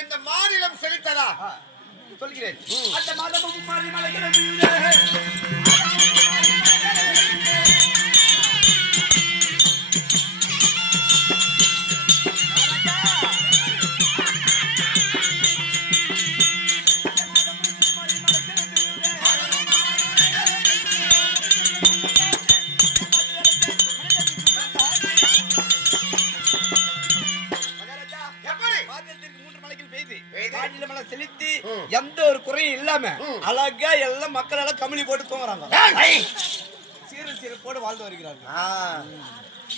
இந்த மாநிலம் செழித்ததா சொல்கிறேன். அந்த மாதமும் மாறி மலைகள் செலுத்தி எந்த ஒரு குறையும் இல்லாம அழகா எல்லாம் மக்கள் எல்லாம் கம்பளி போட்டு தூங்குறாங்க. சீரு சீரு போட்டு வாழ்ந்து வருகிறார்கள்.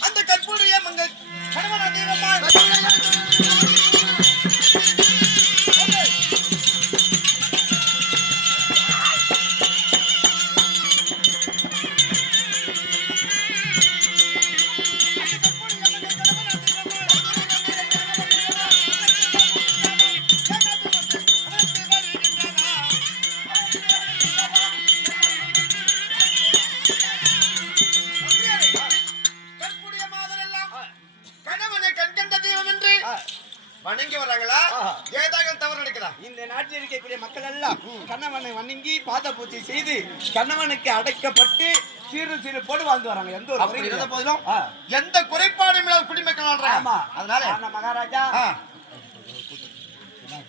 அந்த கற்புடைய மங்கள் வணங்கி வர்றாங்களா? ஏதாவது தவறு நடக்குதா? இந்த நாட்டில் இருக்கக்கூடிய மக்கள் எல்லாம் கணவனை வணங்கி பாத பூஜை செய்து கணவனுக்கு அடைக்கப்பட்டு சீரு சீரு போட்டு வாழ்ந்து வராங்க. எந்த ஒரு குறை இருந்த போதிலும் எந்த குறைபாடும் இல்லாத குடிமக்கள் வாழ்றாங்க. அதனால மகாராஜா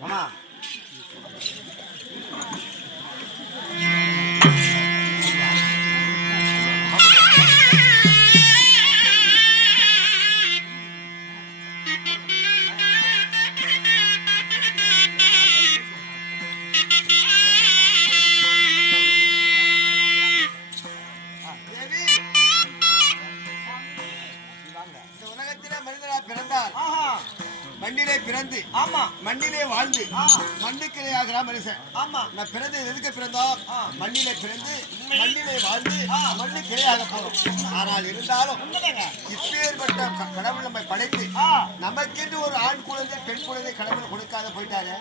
ஆமா மண்ணிலே பிறந்து மண்ணிலே வாழ்ந்து மண்ணுக்கிரையாகிற மனுஷன். நான் பிறந்து எதுக்கு பிறந்தோம்? மண்ணிலே பிறந்து மண்ணிலே வாழ்ந்து மண்ணுக்கிரையாக போறோம். ஆனால் இருந்தாலும் இப்பேற்பட்ட கடவுள் நம்மை படைத்து நமக்கென்று ஒரு ஆண் குழந்தை பெண் குழந்தை கடவுள் கொடுக்காத போயிட்டாரு.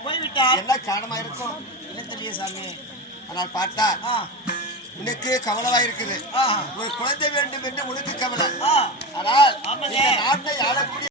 என்ன காரணமா இருக்கும்? என்ன தெரிய சாமி? ஆனால் பார்த்தா உனக்கு கவலவா இருக்குது. ஒரு குழந்தை வேண்டும் என்று உனக்கு கவலை. ஆனால் நாட்டை ஆளக்கூடிய